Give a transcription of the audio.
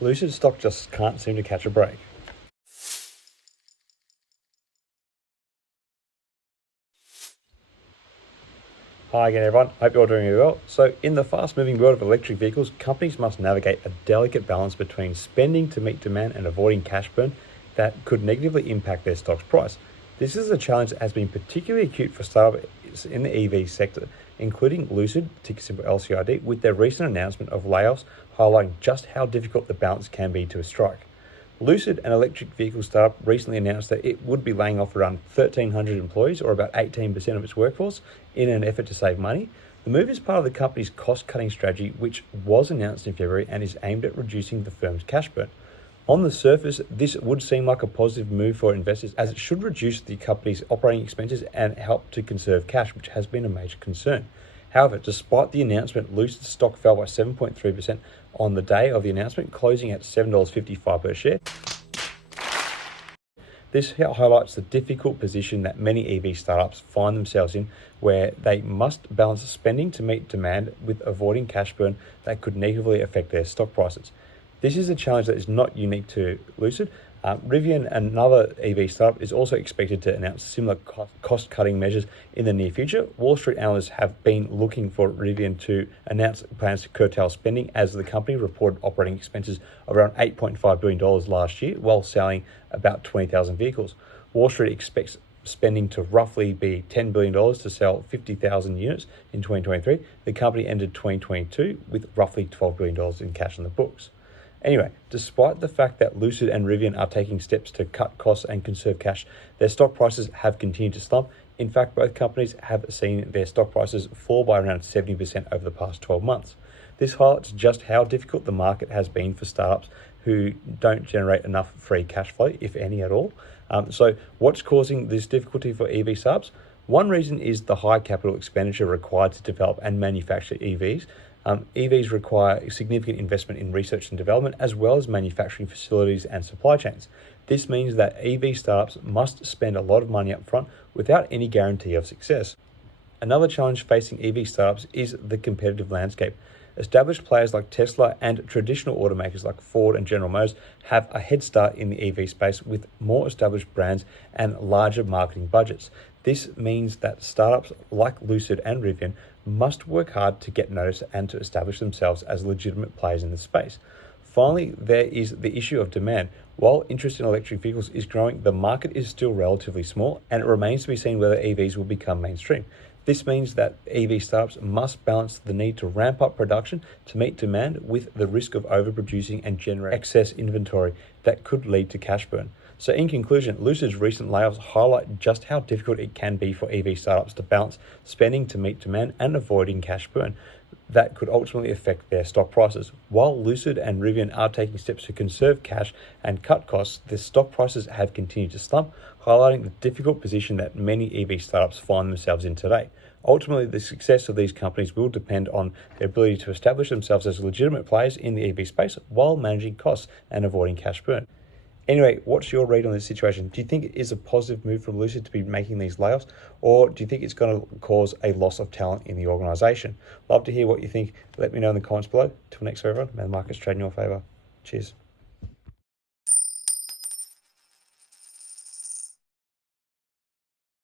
Lucid stock just can't seem to catch a break. Hi again everyone, hope you're all doing really well. So in the fast moving world of electric vehicles, companies must navigate a delicate balance between spending to meet demand and avoiding cash burn that could negatively impact their stock's price. This is a challenge that has been particularly acute for startups in the EV sector, including Lucid, ticker symbol LCID, with their recent announcement of layoffs highlighting just how difficult the balance can be to strike. Lucid, an electric vehicle startup, recently announced that it would be laying off around 1,300 employees, or about 18% of its workforce, in an effort to save money. The move is part of the company's cost-cutting strategy, which was announced in February and is aimed at reducing the firm's cash burn. On the surface, this would seem like a positive move for investors, as it should reduce the company's operating expenses and help to conserve cash, which has been a major concern. However, despite the announcement, Lucid stock fell by 7.3% on the day of the announcement, closing at $7.55 per share. This highlights the difficult position that many EV startups find themselves in, where they must balance spending to meet demand with avoiding cash burn that could negatively affect their stock prices. This is a challenge that is not unique to Lucid. Rivian, another EV startup, is also expected to announce similar cost-cutting measures in the near future. Wall Street analysts have been looking for Rivian to announce plans to curtail spending, as the company reported operating expenses of around $8.5 billion last year while selling about 20,000 vehicles. Wall Street expects spending to roughly be $10 billion to sell 50,000 units in 2023. The company ended 2022 with roughly $12 billion in cash on the books. Anyway, despite the fact that Lucid and Rivian are taking steps to cut costs and conserve cash, their stock prices have continued to slump. In fact, both companies have seen their stock prices fall by around 70% over the past 12 months. This highlights just how difficult the market has been for startups who don't generate enough free cash flow, if any at all. So what's causing this difficulty for EV startups? One reason is the high capital expenditure required to develop and manufacture EVs. EVs require significant investment in research and development, as well as manufacturing facilities and supply chains. This means that EV startups must spend a lot of money up front without any guarantee of success. Another challenge facing EV startups is the competitive landscape. Established players like Tesla and traditional automakers like Ford and General Motors have a head start in the EV space with more established brands and larger marketing budgets. This means that startups like Lucid and Rivian must work hard to get noticed and to establish themselves as legitimate players in the space. Finally, there is the issue of demand. While interest in electric vehicles is growing, the market is still relatively small, and it remains to be seen whether EVs will become mainstream. This means that EV startups must balance the need to ramp up production to meet demand with the risk of overproducing and generate excess inventory that could lead to cash burn. So in conclusion, Lucid's recent layoffs highlight just how difficult it can be for EV startups to balance spending to meet demand and avoiding cash burn that could ultimately affect their stock prices. While Lucid and Rivian are taking steps to conserve cash and cut costs, their stock prices have continued to slump, highlighting the difficult position that many EV startups find themselves in today. Ultimately, the success of these companies will depend on their ability to establish themselves as legitimate players in the EV space while managing costs and avoiding cash burn. Anyway, what's your read on this situation? Do you think it is a positive move from Lucid to be making these layoffs, or do you think it's going to cause a loss of talent in the organisation? Love to hear what you think. Let me know in the comments below. Till next time, everyone, may the markets trade in your favour. Cheers.